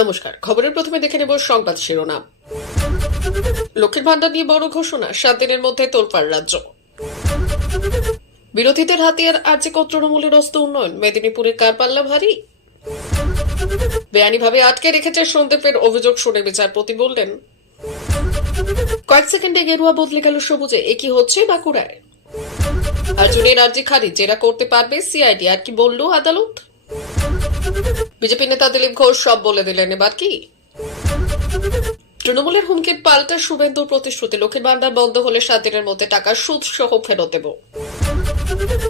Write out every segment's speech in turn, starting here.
নমস্কার, খবরের প্রথমে দেখে নেব সংবাদ শিরোনাম। লক্ষ্মীর ভান্ডার নিয়ে বড় ঘোষণা, 7 দিনের মধ্যে তোলপাড় রাজ্য। বিরোধীদের হাতিয়ার আর্যিকর তৃণমূলের অস্ত্র উন্নয়ন, মেদিনীপুরের কারপাল্লা ভারী। বেআইনিভাবে আটকে রেখেছে সন্দীপের অভিযোগ শুনে বিচারপতি বললেন, কয়েক সেকেন্ডে গেরুয়া বদলে গেল সবুজে। একই হচ্ছে বাঁকুড়ায়। আর্জুনের আর্জি খারিজ, জেরা করতে পারবে সিআইডি। আর কি বলল আদালত? বিজেপি নেতা দিলীপ ঘোষ সব বলে দিলেন, এবার কি? তৃণমূলের হুমকির পাল্টা শুভেন্দুর প্রতিশ্রুতি, লক্ষ্মীর ভান্ডার বন্ধ হলে 7 দিনের মধ্যে টাকা সুদ সহ ফেরত দেব।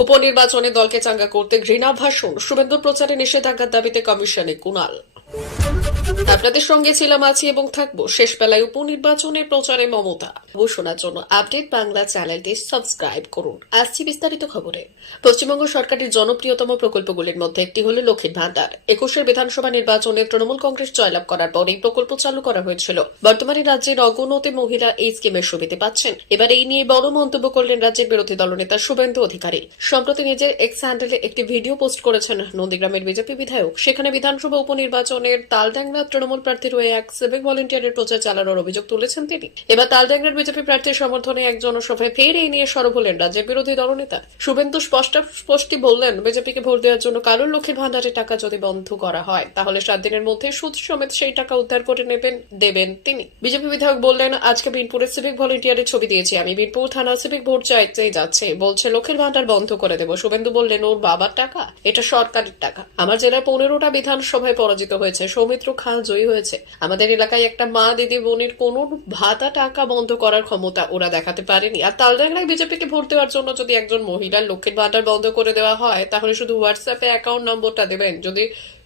উপনির্বাচনে দলকে চাঙ্গা করতে ঘৃণা ভাষণ, শুভেন্দুর প্রচারে নিষেধাজ্ঞার দাবিতে কমিশনে কুণাল। আপনাদের সঙ্গে ছিলাম, আছি এবং থাকবো। শেষ বেলায় উপনির্বাচনের প্রচারে মমতা। শোনার জন্য আপডেট বাংলা চ্যানেলটি সাবস্ক্রাইব করুন। আসছি বিস্তারিত খবরে। পশ্চিমবঙ্গ সরকারের জনপ্রিয়তম প্রকল্পগুলির মধ্যে একটি হল লক্ষ্মীর ভান্ডার। 21 বিধানসভা নির্বাচনে তৃণমূল কংগ্রেস জয়লাভ করার পর এই প্রকল্প চালু করা হয়েছিল। বর্তমানে রাজ্যের অগণতি মহিলা এই স্কিমের সুবিধা পাচ্ছেন। এবার এই নিয়ে বড় মন্তব্য করলেন রাজ্যের বিরোধী দলনেতা শুভেন্দু অধিকারী। সম্প্রতি নিজের এক্স হ্যান্ডেলে একটি ভিডিও পোস্ট করেছেন নন্দীগ্রামের বিজেপি বিধায়ক। সেখানে বিধানসভা উপনির্বাচনের তালডাংরা তৃণমূল প্রার্থীর হয়ে এক সিভিক ভলেন্টিয়ারের প্রচার চালানোর অভিযোগ তুলেছেন তিনি। এবার তালডাংরার বিজেপি প্রার্থীর সমর্থনে এক জনসভায় ফের এই নিয়ে সরব হলেন রাজ্যের বিরোধী দলনেতা শুভেন্দু। স্পষ্টই বললেন, বিজেপিকে ভোট দেওয়ার জন্য কারোর লক্ষ্মীর ভান্ডারের টাকা যদি বন্ধ করা হয়, তাহলে 7 দিনের মধ্যে সুদ সমেত সেই টাকা উদ্ধার করে দেবেন তিনি। বিজেপি বিধায়ক বললেন, আজকে বিনপুরের সিভিক ভলেন্টিয়ারের ছবি দিয়েছি আমি। বিনপুর থানা সিভিক ভোট চাইতেই যাচ্ছে, বলছে লক্ষ্মীর ভান্ডার বন্ধ করে দেব। শুভেন্দু বললেন, ওর বাবার টাকা, এটা সরকারের টাকা। আমার জেলায় 15টা বিধানসভায় পরাজিত হয়েছে, সৌমিত্র খান জয়ী হয়েছে। আমাদের এলাকায় একটা মা দিদি বোনের কোন ভাতা টাকা বন্ধ করার ক্ষমতা ওরা দেখাতে পারেনি। আর তালডাংরায় বিজেপিকে ভোট দেওয়ার জন্য যদি একজন মহিলার লক্ষ্মীর ভান্ডার বন্ধ করে দেওয়া হয়, তাহলে শুধু হোয়াটসঅ্যাপে অ্যাকাউন্ট নম্বরটা দেবেন। যদি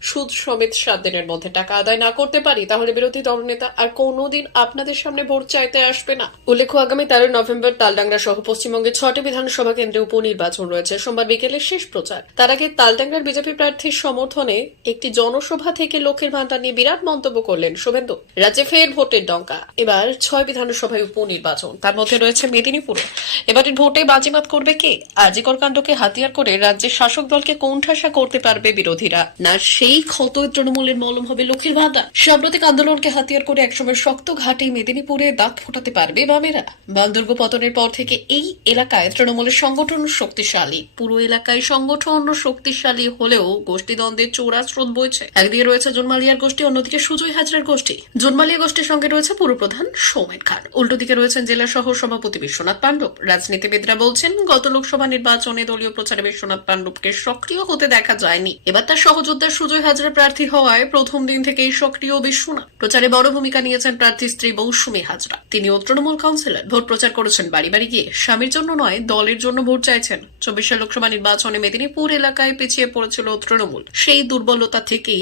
সুদ সমেত 7 দিনের মধ্যে টাকা আদায় না করতে পারি, তাহলে বিরোধী দলনেতা আর কোনোদিন আপনাদের সামনে ভোট চাইতে আসবে না। উল্লেখ্য, আগামী 13 নভেম্বর তালডাংরা সহ পশ্চিমবঙ্গের 6টি বিধানসভা কেন্দ্রে উপনির্বাচন রয়েছে। সোমবার বিকেলে শেষ প্রচার। তার আগে তালডাংরার বিজেপি প্রার্থীর সমর্থনে একটি জনসভা থেকে লক্ষ্মীর ভান্ডার নিয়ে বিরাট মন্তব্য করলেন শুভেন্দু। রাজ্যে ফের ভোটের ডঙ্কা। এবার 6 বিধানসভায় উপনির্বাচন, তার মধ্যে রয়েছে মেদিনীপুরে। এবারের ভোটে বাজিমাত করবে কে? আরজিকর কাণ্ডকে হাতিয়ার করে রাজ্যের শাসক দলকে কোণঠাসা করতে পারবে বিরোধীরা, না সেই ক্ষতই তৃণমূলের মলম হবে লক্ষ্মীর ভান্ডার? সাম্প্রতিক আন্দোলনকে হাতিয়ার করে একসময় শক্ত ঘাটে মেদিনীপুরে দাঁত ফোটাতে পারবে বামেরা। বালদুর্গ পতনের পর থেকে এই এলাকায় তৃণমূলের সংগঠন শক্তিশালী। পুরো এলাকায় সংগঠন শক্তিশালী হলেও গোষ্ঠীদ্বন্দ্বের চোরা স্রোত বইছে। একদিকে রয়েছে জন্মালিয়ার গোষ্ঠী, অন্যদিকে সুজয় হাজরার গোষ্ঠী। জন্মালিয়া গোষ্ঠীর সঙ্গে রয়েছে পুরপ্রধান সৌমেন খান, উল্টো দিকে রয়েছেন জেলা সহ সভাপতি বিশ্বনাথ পাণ্ডব। রাজনীতিবিদরা বলছেন, গত লোকসভা নির্বাচনে দলীয় প্রচারে বিশ্বনাথ পাণ্ডবকে সক্রিয় হতে দেখা যায়নি। এবার তার সহযোদ্ধা সুজয় হাজরা প্রার্থী হওয়ায় প্রথম দিন থেকেই সক্রিয় বিশ্বনাথ। প্রচারে বড় ভূমিকা নিয়েছেন প্রার্থীর স্ত্রী মৌসুমী হাজরা। তিনিও তৃণমূল কাউন্সিলর। ভোট প্রচার করেছেন বাড়ি বাড়ি গিয়ে। স্বামীর জন্য নয়, দলের জন্য ভোট চাইছেন। 24 লোকসভা নির্বাচনে মেদিনীপুর এলাকায় পিছিয়ে পড়েছিল তৃণমূল। সেই দুর্বলতা থেকে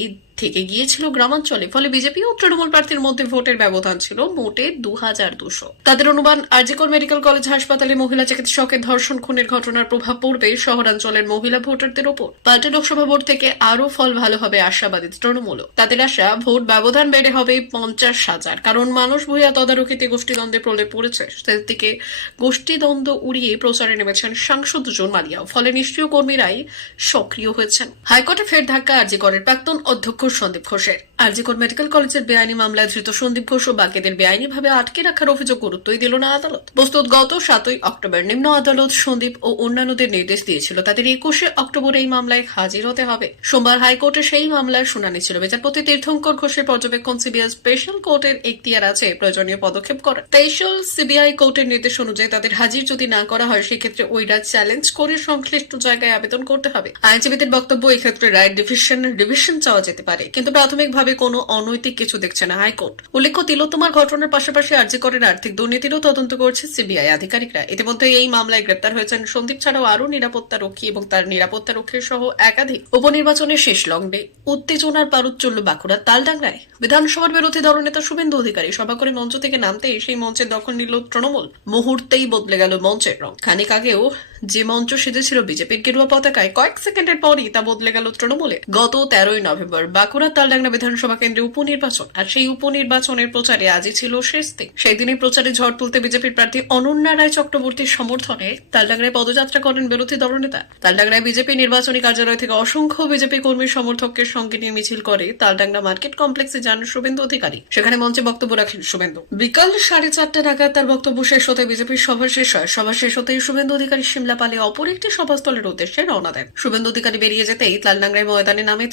গিয়েছিল গ্রামাঞ্চলে। ফলে বিজেপি ও তৃণমূল প্রার্থীর মধ্যে ভোটের ব্যবধান ছিল মোটে 2200। তাদের অনুমান, আরজিকর মেডিকেল কলেজ হাসপাতালে মহিলা চিকিৎসকের ধর্ষণ খুনের ঘটনার প্রভাব পড়বে শহরাঞ্চলের মহিলা ভোটারদের ওপর। পাল্টা লোকসভা ভোট থেকে আরো ফল ভালো হবে আশাবাদী তৃণমূল। তাদের আশা, ভোট ব্যবধান বেড়ে হবে 50,000। কারণ মানুষ ভূয়া তদারকিতে গোষ্ঠীদ্বন্দ্বে প্রলে পড়েছে। সেদিকে গোষ্ঠীদ্বন্দ্ব উড়িয়ে প্রচারে নেমেছেন সাংসদ জন্মালিয়াও। ফলে নিষ্ক্রিয় কর্মীরাই সক্রিয় হয়েছেন। হাইকোর্টে ফের ধাক্কা আরজিকরের প্রাক্তন অধ্যক্ষ সন্দীপ ঘোষের। আরজিকর মেডিকেল কলেজের বেআইনি মামলায় ধৃত সন্দীপ ঘোষ ও বাকিদের বেআইনিভাবে আটকে রাখার অভিযোগ গুরুত্বই দিল না আদালত। বস্তুত গত 7 অক্টোবর নিম্ন আদালত সন্দীপ ও অন্যান্যদের নির্দেশ দিয়েছিল তাদের 21 অক্টোবর এই মামলায় হাজির হতে হবে। সোমবার হাইকোর্টে সেই মামলার শুনানি ছিল। বিচারপতি তীর্থঙ্কর ঘোষের পর্যবেক্ষণ সিবিআই স্পেশাল কোর্টের এখতিয়ার আছে প্রয়োজনীয় পদক্ষেপ করার। স্পেশাল সিবিআই কোর্টের নির্দেশ অনুযায়ী তাদের হাজির যদি না করা হয়, সেক্ষেত্রে ওই রায় চ্যালেঞ্জ করে সংশ্লিষ্ট জায়গায় আবেদন করতে হবে। আইনজীবীদের বক্তব্য, এক্ষেত্রে রায় ডিভিশন চাওয়া যেতে পারে, কিন্তু প্রাথমিকভাবে কোনো অনৈতিক কিছু দেখছে না হাইকোর্ট। উল্লেখ্য, তিলোত্তমার ঘটনার পাশাপাশি আরজিকরের আর্থিক দুর্নীতিরও তদন্ত করছে সিবিআই আধিকারিকরা। ইতিমধ্যে এই মামলায় গ্রেপ্তার হয়েছেন সন্দীপ ছাড়াও আরও নিরাপত্তা রক্ষী এবং তার নিরাপত্তা রক্ষীর সহ একাধিক। উপনির্বাচনের শেষ লগ্নে উত্তেজনার পারদ চলল বাঁকুড়ার তালডাংরায়। বিধানসভার বিরোধী দলনেতা শুভেন্দু অধিকারী সভা করে মঞ্চ থেকে নামতেই সেই মঞ্চের দখল নিল তৃণমূল। মুহূর্তেই বদলে গেল মঞ্চের রং। খানিক আগেও যে মঞ্চ সেজেছিল বিজেপির গেরুয়া পতাকায় কয়েক সেকেন্ডের পরই তা বদলে গেল তৃণমূলে। গত 13ই নভেম্বর বাঁকুড়ার তালডাংরা বিধানসভা কেন্দ্রে উপনির্বাচন, আর সেই উপনির্বাচনের প্রচারে আজই ছিল শেষ দিন। সেই দিনই প্রচারে ঝড় তুলতে বিজেপির প্রার্থী অনন্যা রায় চক্রবর্তীর সমর্থনে তালডাংরায় পদযাত্রা করেন বিরোধী দলনেতা। তালডাংরায় বিজেপি নির্বাচনী কার্যালয় থেকে অসংখ্য বিজেপি কর্মী সমর্থককে সঙ্গে নিয়ে মিছিল করে তালডাংরা মার্কেট কমপ্লেক্সে যান শুভেন্দু অধিকারী। সেখানে মঞ্চে বক্তব্য রাখেন শুভেন্দু। বিকাল 4:30 নাগাদ তার বক্তব্য শেষ হতে বিজেপির সভা শেষ হয়। সভা শেষ হতেই শুভেন্দু অধিকারী সিমলাপালে অপর একটি সভাস্থলের উদ্দেশ্যে রওনা দেন। শুভেন্দু অধিকারী বেরিয়ে যেতেই তালডাংরায় ময়দানে নামে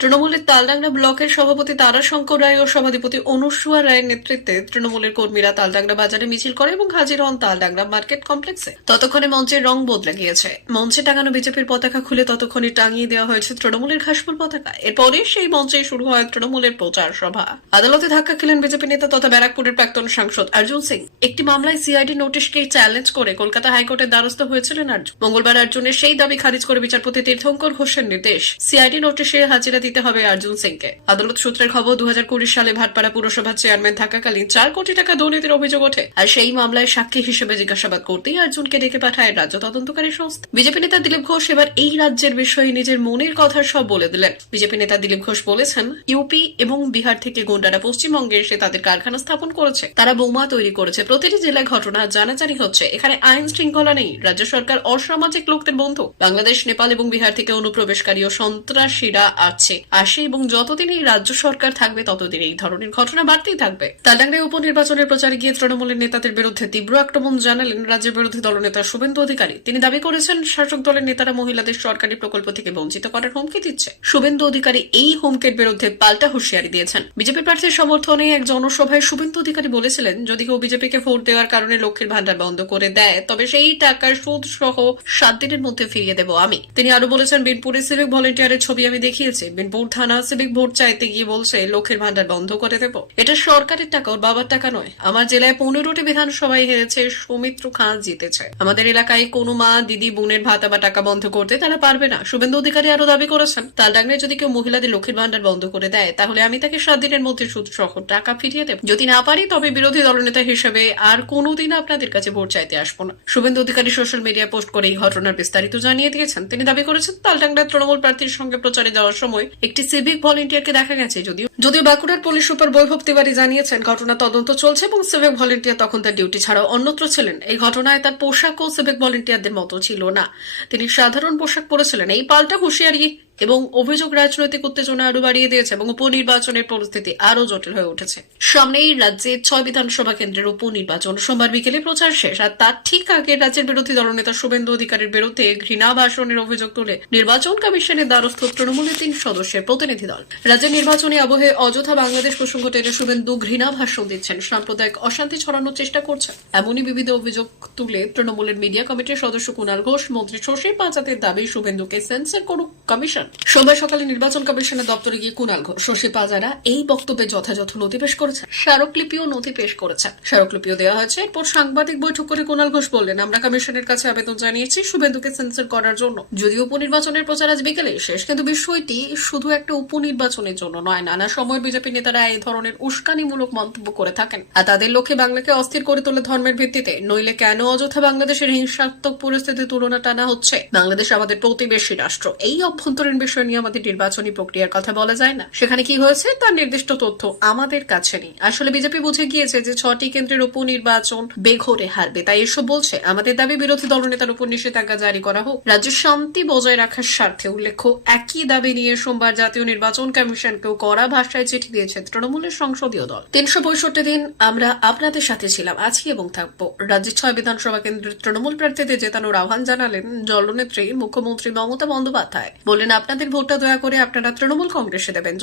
তৃণমূলের তালডাংরা ব্লকের সভাপতি তারাশঙ্কর রায় ও সভাধিপতি অনুসুয়া রায়ের নেতৃত্বে তৃণমূলের কর্মীরা তালডাংরা বাজারে মিছিল করে এবং হাজির হন তালডাংরা মার্কেট কমপ্লেক্সে। ততক্ষণে মঞ্চের রং বদলে গিয়েছে। মঞ্চে টাঙানো বিজেপির পতাকা খুলে ততক্ষণে টাঙিয়ে দেওয়া হয়েছে তৃণমূলের ঘাসফুল পতাকা। এরপরে সেই মঞ্চে শুরু হয় তৃণমূলের প্রচার সভা। আদালতে ধাক্কা খেলেন বিজেপি নেতা তথা ব্যারাকপুরের প্রাক্তন সাংসদ অর্জুন সিং। একটি মামলায় সিআইডি নোটিশকে চ্যালেঞ্জ করে কলকাতা হাইকোর্টের দ্বারস্থ হয়েছিলেন অর্জুন। মঙ্গলবার অর্জুনের সেই দাবি খারিজ করে বিচারপতি তীর্থঙ্কর ঘোষের নির্দেশ, সিআইডি নোটিশে হাজিরা দিতে হবে অর্জুন সিংকে। আদালত সূত্রের খবর, 2020 সালে ভাটপাড়া পুরসভার চেয়ারম্যান থাকাকালীন 4 কোটি টাকা দুর্নীতির অভিযোগ ওঠে। আর সেই মামলায় সাক্ষী হিসেবে জিজ্ঞাসাবাদ করতেই অর্জুনকে ডেকে পাঠায় রাজ্য তদন্তকারী সংস্থা। বিজেপি নেতা দিলীপ ঘোষ এবার এই রাজ্যের বিষয়ে নিজের মনের কথা সব বলে দিলেন। বিজেপি নেতা দিলীপ ঘোষ বলেছেন, ইউপি এবং বিহার থেকে গুন্ডারা পশ্চিমবঙ্গে এসে তাদের কারখানা স্থাপন করেছে, তারা বোমা তৈরি করেছে। প্রতিটি জেলায় ঘটনা জানাজানি হচ্ছে। এখানে আইন শৃঙ্খলা নেই। রাজ্য সরকার অসামাজিক লোকদের বন্ধু। বাংলাদেশ, নেপাল এবং বিহার থেকে অনুপ্রবেশকারী ও সন্ত্রাসীরা আসে এবং যতদিন এই রাজ্য সরকার থাকবে ততদিন এই ধরনের ঘটনা বাড়তেই থাকবে। তালডাংরায় উপনির্বাচনের প্রচারে গিয়ে তৃণমূলের নেতাদের বিরুদ্ধে তীব্র আক্রমণ জানালেন রাজ্যের বিরোধী দলনেতা শুভেন্দু অধিকারী। তিনি দাবি করেছেন, শাসক দলের নেতারা মহিলাদের সরকারি প্রকল্প থেকে বঞ্চিত করার হুমকি দিচ্ছে। শুভেন্দু অধিকারী এই হুমকির বিরুদ্ধে পাল্টা হুঁশিয়ারি দিয়েছেন। বিজেপি প্রার্থীর সমর্থনে এক জনসভায় শুভেন্দু অধিকারী বলেছিলেন, যদি কেউ বিজেপিকে ভোট দেওয়ার কারণে লক্ষ্মীর ভান্ডার বন্ধ করে দেয় তবে সেই টাকার সুদ সহ 7 দিনের মধ্যে ফিরিয়ে দেব আমি। তিনি আরো বলেছেন, বিনপুরে সিভিক ভলেন্টিয়ারের ছবি আমি দেখিয়েছি। বিনপুর থানা সিভিক ভোট চাইতে গিয়ে বলছে লক্ষ্মীর ভান্ডার বন্ধ করে দেব। এটা সরকারের টাকা, ওর বাবার টাকা নয়। আমার জেলায় 15টি বিধানসভায় হেরেছে, সৌমিত্র খাঁ জিতেছে। আমাদের এলাকায় কোনো মা, দিদি, বোনের ভাতা বা টাকা বন্ধ করতে তারা পারবে না। শুভেন্দু অধিকারী আরো দাবি করেছেন, তালডাংরায় যদি কেউ মহিলাদের লক্ষ্মীর ভান্ডার বন্ধ করে দেয় তাহলে আমি তাকে 7 দিনের মধ্যে সুদ সহ টাকা ফিরিয়ে দেব। যদি না পারি তবে বিরোধী দলনেতা হিসেবে আর কোনোদিন আপনাদের কাছে ভোট চাইতে আসবো না। Suvendu Adhikari social media post করে এই ঘটনার বিস্তারিত জানিয়ে দিয়েছেন। তিনি দাবি করেছেন, তালডাংরায় তৃণমূল প্রার্থীর সঙ্গে প্রচারে যাওয়ার সময় একটি সিভিক ভলেন্টিয়ারকে দেখা গেছে। যদিও বাঁকুড়ার পুলিশ সুপার বৈভব তিওয়ারি জানিয়েছেন ঘটনা তদন্ত চলছে এবং সিভিক ভলেন্টিয়ার তখন তার ডিউটি ছাড়াও অন্যত্র ছিলেন। এই ঘটনায় তার পোশাকও সিভিক ভলেন্টিয়ারদের মতো ছিল না, তিনি সাধারণ পোশাক পরেছিলেন। এই পাল্টা হুঁশিয়ারি এবং অভিযোগ রাজনৈতিক উত্তেজনা আরো বাড়িয়ে দিয়েছে এবং উপনির্বাচনের পরিস্থিতি আরো জটিল হয়ে উঠেছে। সামনেই রাজ্যে 6 বিধানসভা কেন্দ্রের উপনির্বাচন। সোমবার বিকেলে প্রচার শেষ, আর তার ঠিক আগে রাজ্যের বিরোধী দলনেতা শুভেন্দু অধিকারীর বিরুদ্ধে ঘৃণা ভাষণের অভিযোগ তুলে নির্বাচন কমিশনের দ্বারস্থ তৃণমূলের 3 সদস্যের প্রতিনিধি দল। রাজ্যের নির্বাচনী আবহে অযথা বাংলাদেশ প্রসঙ্গ টেনে শুভেন্দু ঘৃণা ভাষণ দিচ্ছেন, সাম্প্রদায়িক অশান্তি ছড়ানোর চেষ্টা করছেন। এমনই বিবিধ অভিযোগ তুলে তৃণমূলের মিডিয়া কমিটির সদস্য কুণাল ঘোষ মন্ত্রী শশী পাঁচাতের দাবি শুভেন্দুকে সেন্সর করুক কমিশন। সোমবার সকালে নির্বাচন কমিশনের দপ্তরে গিয়ে কুণাল ঘোষ, শশী পাজারা এই বক্তব্যে যথাযথ নথি পেশ করেছেন, স্মারকলিপিও নথি পেশ করেছেন, স্মারকলিপিও দেওয়া হয়েছে। এরপর সাংবাদিক বৈঠক করে কুণাল ঘোষ বললেন, আমরা কমিশনের কাছে আবেদন জানিয়েছি শুভেন্দুকে সেন্সর করার জন্য। যদিও উপনির্বাচনের প্রচার আজ বিকেলে শেষ, কিন্তু বিষয়টি শুধু একটা উপনির্বাচনের জন্য নয়। নানা সময় বিজেপি নেতারা এই ধরনের উস্কানিমূলক মন্তব্য করে থাকেন, আর তাদের লক্ষ্যে বাংলাকে অস্থির করে তোলে ধর্মের ভিত্তিতে। নইলে কেন অযথা বাংলাদেশের হিংসাত্মক পরিস্থিতির তুলনা টানা হচ্ছে? বাংলাদেশ আমাদের প্রতিবেশী রাষ্ট্র। এই অভ্যন্তরীণ বিষয় নিয়ে আমাদের নির্বাচনী প্রক্রিয়ার কথা বলা যায় না। সেখানে কি হয়েছে তার নির্দিষ্ট তথ্য আমাদের কাছে নেই। আসলে বিজেপি বুঝে গিয়েছে যে 6টি কেন্দ্রের উপনির্বাচন বেঘরে হারবে, তাই এসব বলছে। আমাদের দাবি বিরোধী দলনেতার উপর নিষেধাজ্ঞা জারি করা হোক, রাজ্যের শান্তি বজায় রাখার স্বার্থে। উল্লেখ্য, একই দাবি নিয়ে সোমবার জাতীয় নির্বাচন কমিশনকেও কড়া ভাষায় চিঠি দিয়েছে তৃণমূলের সংসদীয় দল। 365 দিন আমরা আপনাদের সাথে ছিলাম, আছি এবং থাকবো। রাজ্যের 6 বিধানসভা কেন্দ্রের তৃণমূল প্রার্থীদের জেতানোর আহ্বান জানালেন দলনেত্রী মুখ্যমন্ত্রী মমতা বন্দ্যোপাধ্যায়। বললেন, আপনাদের ভোটটা দয়া করে আপনারা তৃণমূল কংগ্রেসে দেবেন,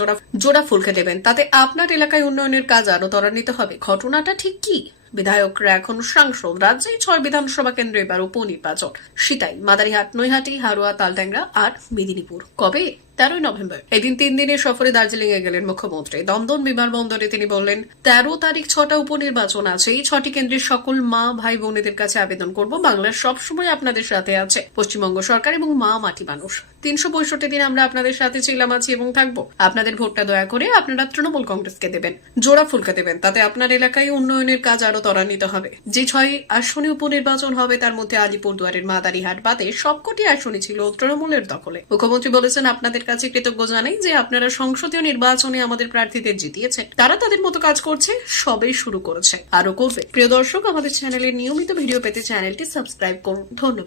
জোড়া ফুলকে দেবেন, তাতে আপনার এলাকায় উন্নয়নের কাজ আরো ত্বরান্বিত হবে। ঘটনাটা ঠিক কি? বিধায়করা এখন সাংসদ। রাজ্যে 6 বিধানসভা কেন্দ্রে এবার উপনির্বাচন। সিতাই, মাদারিহাট, নৈহাটি, হারোয়া, তালডাংরা আর মেদিনীপুর। কবে? 13ই নভেম্বর। এদিন 3 দিনের সফরে দার্জিলিং এ গেলেন মুখ্যমন্ত্রী। দমদম বিমানবন্দরে তিনি বললেন, 13 তারিখ 6টা উপনির্বাচন আছে। এই 6টি কেন্দ্রের সকল মা ভাই বোনেদের কাছে আবেদন করব, বাংলার সবসময় আপনাদের সাথে আছে পশ্চিমবঙ্গ সরকার এবং মা মাটি মানুষ। 365 দিন আমরা আপনাদের সাথে ছিলাম, আছি এবং থাকবো। আপনাদের ভোটটা দয়া করে আপনারা তৃণমূল কংগ্রেসকে দেবেন, জোড়া ফুলকে দেবেন, তাতে আপনার এলাকায় উন্নয়নের কাজ আরো আরো ত্বরান্বিত হবে। যে 6 আসনে উপনির্বাচন হবে তার মধ্যে আলিপুরদুয়ারের মাদারিহাট বাদে সবকটি আসনই ছিল তৃণমূলের দখলে। মুখ্যমন্ত্রী বলেছেন, আপনাদের কাছে কৃতজ্ঞ জানাই যে আপনারা সংসদীয় নির্বাচনে আমাদের প্রার্থীদের জিতিয়েছেন। তারা তাদের মতো কাজ করছে, সবেই শুরু করেছে, আরো করবে। প্রিয় দর্শক, আমাদের চ্যানেলের নিয়মিত ভিডিও পেতে চ্যানেলটি সাবস্ক্রাইব করুন। ধন্যবাদ।